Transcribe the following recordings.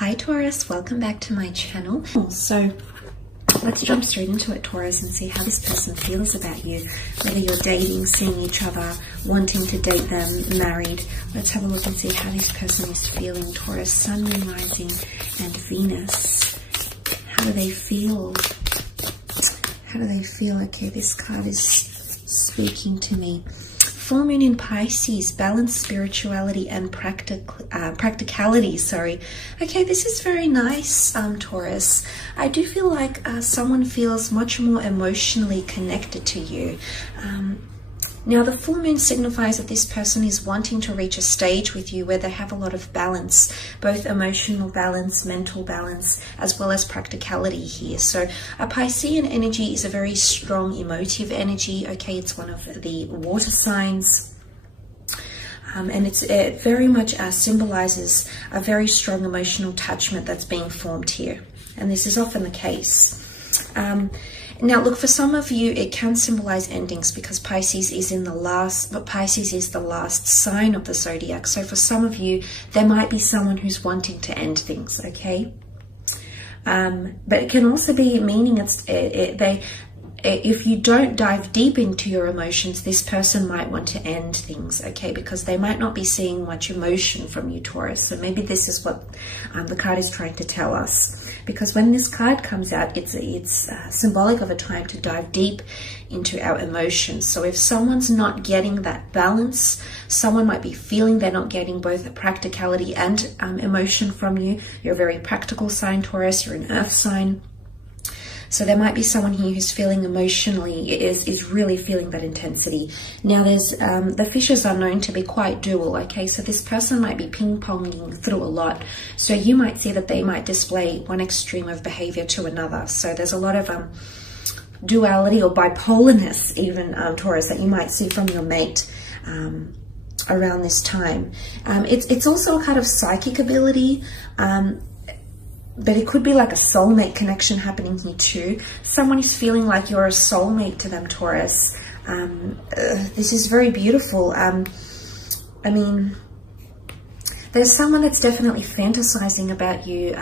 Hi Taurus, welcome back to my channel. So let's jump straight into it, Taurus, and see how this person feels about you. Whether you're dating, seeing each other, wanting to date them, married. Let's have a look and see how this person is feeling. Taurus, Sun, Moon, Rising, and Venus. How do they feel? How do they feel? Okay, this card is speaking to me. Full moon in Pisces, balance, spirituality, and practicality. Sorry. Okay, this is very nice, Taurus. I do feel like someone feels much more emotionally connected to you. Now, the full moon signifies that this person is wanting to reach a stage with you where they have a lot of balance, both emotional balance, mental balance, as well as practicality here. So a Piscean energy is a very strong emotive energy. Okay, it's one of the water signs. And it very much symbolizes a very strong emotional attachment that's being formed here. And this is often the case. Now, look, for some of you, it can symbolize endings because Pisces is the last sign of the zodiac. So for some of you, there might be someone who's wanting to end things, okay? But it can also be meaning if you don't dive deep into your emotions, this person might want to end things, okay? Because they might not be seeing much emotion from you, Taurus. So maybe this is what the card is trying to tell us. Because when this card comes out, it's symbolic of a time to dive deep into our emotions. So if someone's not getting that balance, someone might be feeling they're not getting both practicality and emotion from you. You're a very practical sign, Taurus. You're an earth sign. So there might be someone here who's feeling emotionally, is really feeling that intensity. Now there's, the fishes are known to be quite dual, okay? So this person might be ping-ponging through a lot. So you might see that they might display one extreme of behavior to another. So there's a lot of duality or bipolarness even, Taurus, that you might see from your mate around this time. It's also a kind of psychic ability, but it could be like a soulmate connection happening here too. Someone is feeling like you're a soulmate to them, Taurus. This is very beautiful. I mean, there's someone that's definitely fantasizing about you.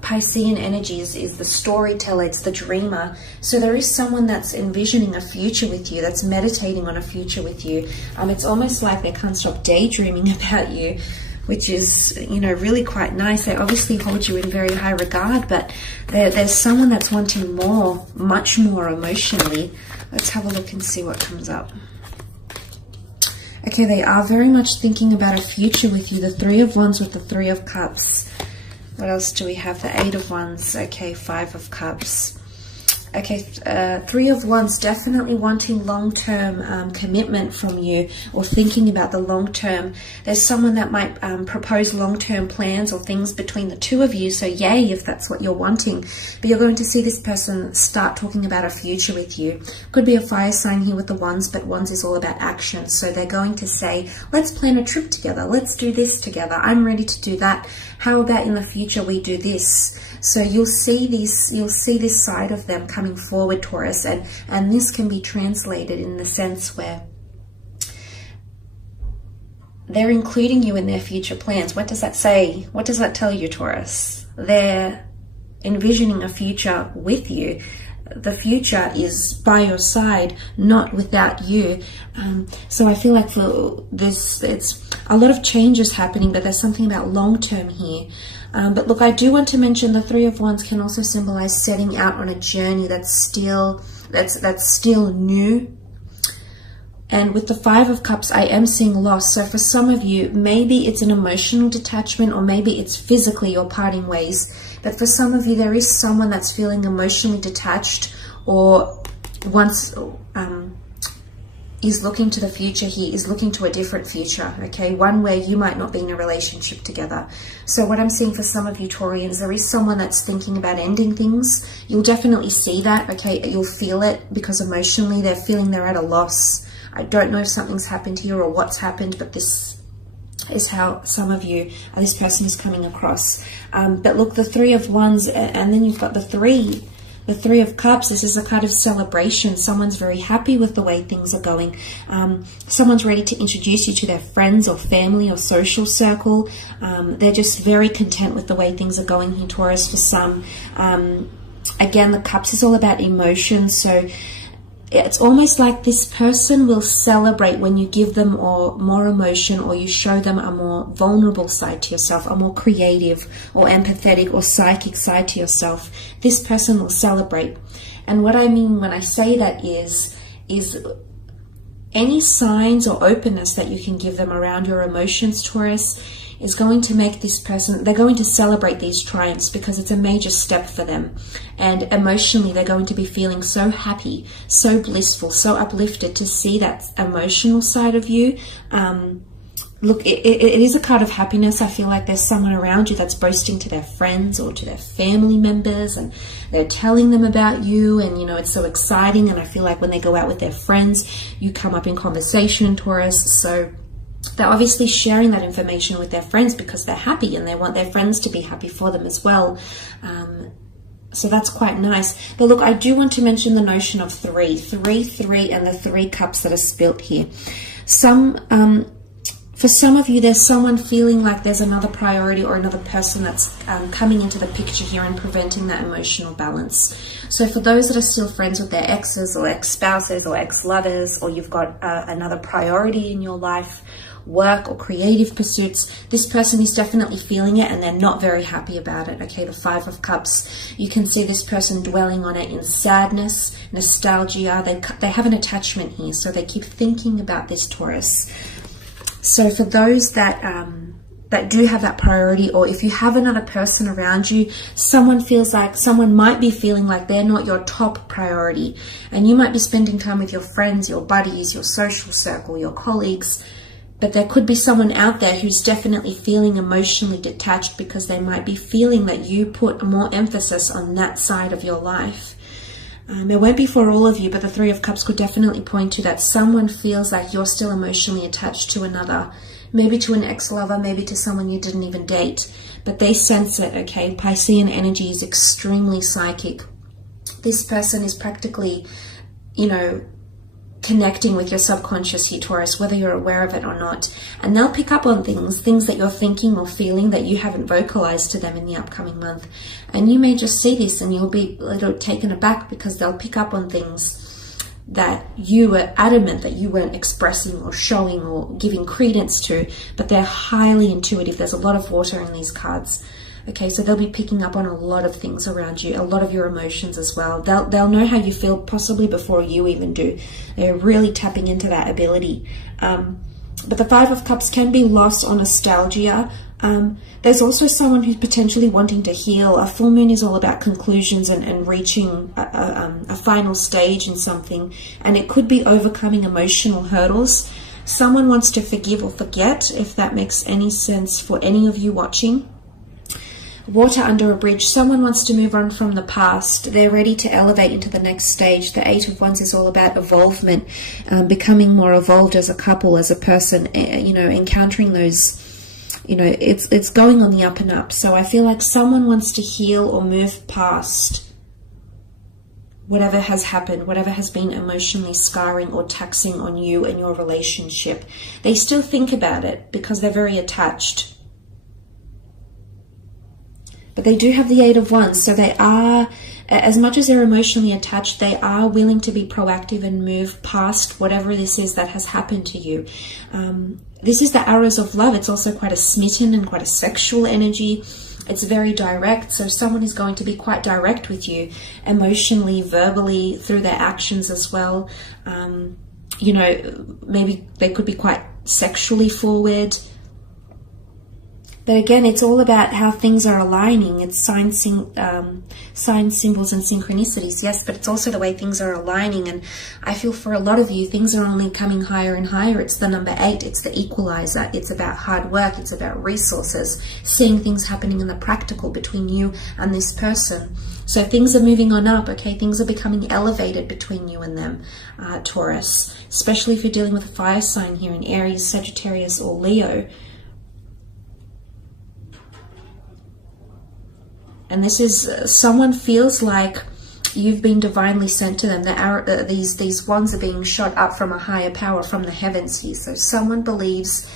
Piscean energy is the storyteller, it's the dreamer. So there is someone that's envisioning a future with you, that's meditating on a future with you. It's almost like they can't stop daydreaming about you, which is, you know, really quite nice. They obviously hold you in very high regard, but there's someone that's wanting more, much more emotionally. Let's have a look and see what comes up. Okay, they are very much thinking about a future with you. The Three of Wands with the Three of Cups. What else do we have? The Eight of Wands. Okay, Five of Cups. Okay, Three of Wands, definitely wanting long-term commitment from you, or thinking about the long term. There's someone that might propose long-term plans or things between the two of you, so yay if that's what you're wanting. But you're going to see this person start talking about a future with you. Could be a fire sign here with the Wands, but Wands is all about action. So they're going to say, let's plan a trip together. Let's do this together. I'm ready to do that. How about in the future we do this? So you'll see this side of them coming forward, Taurus, and this can be translated in the sense where they're including you in their future plans. What does that say? What does that tell you, Taurus? They're envisioning a future with you. The future is by your side, not without you. So I feel like for this, it's a lot of changes happening, but there's something about long term here. But look, I do want to mention the Three of Wands can also symbolize setting out on a journey that's still new. And with the Five of Cups, I am seeing loss. So for some of you, maybe it's an emotional detachment, or maybe it's physically you're parting ways. But for some of you, there is someone that's feeling emotionally detached, or is looking to the future here, is looking to a different future, okay? One where you might not be in a relationship together. So what I'm seeing for some of you Taurians, there is someone that's thinking about ending things. You'll definitely see that, okay? You'll feel it because emotionally they're feeling they're at a loss. I don't know if something's happened here or what's happened, but this is how some of you, this person is coming across. But look, the Three of Wands, and then you've got the The Three of Cups, this is a kind of celebration. Someone's very happy with the way things are going. Someone's ready to introduce you to their friends or family or social circle. They're just very content with the way things are going here, Taurus, for some. Again, the Cups is all about emotions, so it's almost like this person will celebrate when you give them more emotion, or you show them a more vulnerable side to yourself, a more creative or empathetic or psychic side to yourself. This person will celebrate. And what I mean when I say that is any signs or openness that you can give them around your emotions, Taurus, is going to make this person, they're going to celebrate these triumphs because it's a major step for them. And emotionally, they're going to be feeling so happy, so blissful, so uplifted to see that emotional side of you. Look, it is a card of happiness. I feel like there's someone around you that's boasting to their friends or to their family members, and they're telling them about you, and you know, it's so exciting. And I feel like when they go out with their friends, you come up in conversation, Taurus. So they're obviously sharing that information with their friends because they're happy and they want their friends to be happy for them as well. So that's quite nice. But look, I do want to mention the notion of three, and the 3 cups that are spilt here. For some of you, there's someone feeling like there's another priority or another person that's coming into the picture here and preventing that emotional balance. So for those that are still friends with their exes or ex-spouses or ex-lovers, or you've got another priority in your life, work or creative pursuits, this person is definitely feeling it and they're not very happy about it. Okay, the 5 of Cups, you can see this person dwelling on it in sadness, nostalgia. They have an attachment here, so they keep thinking about this, Taurus. So for those that do have that priority, or if you have another person around you, someone might be feeling like they're not your top priority, and you might be spending time with your friends, your buddies, your social circle, your colleagues. But there could be someone out there who's definitely feeling emotionally detached because they might be feeling that you put more emphasis on that side of your life. It won't be for all of you, but the 3 of Cups could definitely point to that someone feels like you're still emotionally attached to another, maybe to an ex-lover, maybe to someone you didn't even date, but they sense it, okay? Piscean energy is extremely psychic. This person is practically, you know, connecting with your subconscious here, Taurus, whether you're aware of it or not. And they'll pick up on things that you're thinking or feeling that you haven't vocalized to them in the upcoming month. And you may just see this and you'll be a little taken aback because they'll pick up on things that you were adamant that you weren't expressing or showing or giving credence to, but they're highly intuitive. There's a lot of water in these cards. Okay, so they'll be picking up on a lot of things around you, a lot of your emotions as well. They'll know how you feel possibly before you even do. They're really tapping into that ability. But the 5 of Cups can be lost on nostalgia. There's also someone who's potentially wanting to heal. A full moon is all about conclusions and reaching a final stage in something. And it could be overcoming emotional hurdles. Someone wants to forgive or forget, if that makes any sense for any of you watching. Water under a bridge. Someone wants to move on from the past. They're ready to elevate into the next stage. The 8 of Wands is all about evolvement, becoming more evolved as a couple, as a person, you know, encountering those, you know, it's going on the up and up. So I feel like someone wants to heal or move past whatever has happened, whatever has been emotionally scarring or taxing on you and your relationship. They still think about it because they're very attached. But they do have the 8 of Wands, so they are, as much as they're emotionally attached, they are willing to be proactive and move past whatever this is that has happened to you. This is the arrows of love. It's also quite a smitten and quite a sexual energy. It's very direct, so someone is going to be quite direct with you, emotionally, verbally, through their actions as well. You know, maybe they could be quite sexually forward. But again, it's all about how things are aligning. It's signs, symbols, and synchronicities, yes, but it's also the way things are aligning. And I feel for a lot of you, things are only coming higher and higher. It's the number 8. It's the equalizer. It's about hard work. It's about resources, seeing things happening in the practical between you and this person. So things are moving on up, okay? Things are becoming elevated between you and them, Taurus, especially if you're dealing with a fire sign here in Aries, Sagittarius, or Leo. And this is someone feels like you've been divinely sent to them. These wands are being shot up from a higher power, from the heavens here. So someone believes,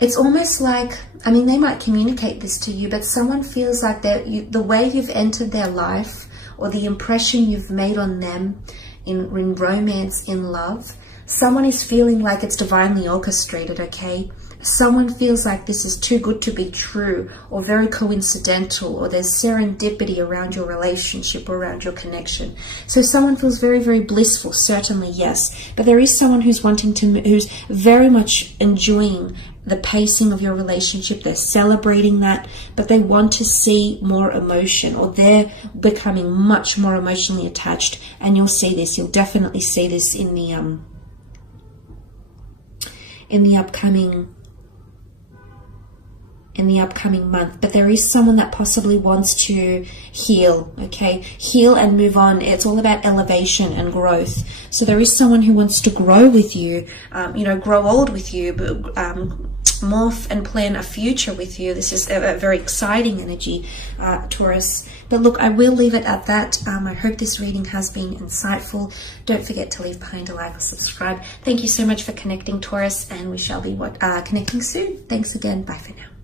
it's almost like, I mean, they might communicate this to you, but someone feels like the way you've entered their life, or the impression you've made on them in romance, in love, someone is feeling like it's divinely orchestrated, okay? Someone feels like this is too good to be true, or very coincidental, or there's serendipity around your relationship, or around your connection. So someone feels very, very blissful, certainly, yes. But there is someone who's who's very much enjoying the pacing of your relationship. They're celebrating that, but they want to see more emotion, or they're becoming much more emotionally attached. And you'll see this, you'll definitely see this in the upcoming month. But there is someone that possibly wants to heal, okay? Heal and move on. It's all about elevation and growth. So there is someone who wants to grow with you, grow old with you, but morph and plan a future with you. This is a very exciting energy, Taurus. But look, I will leave it at that. I hope this reading has been insightful. Don't forget to leave behind a like or subscribe. Thank you so much for connecting, Taurus, and we shall be connecting soon. Thanks again. Bye for now.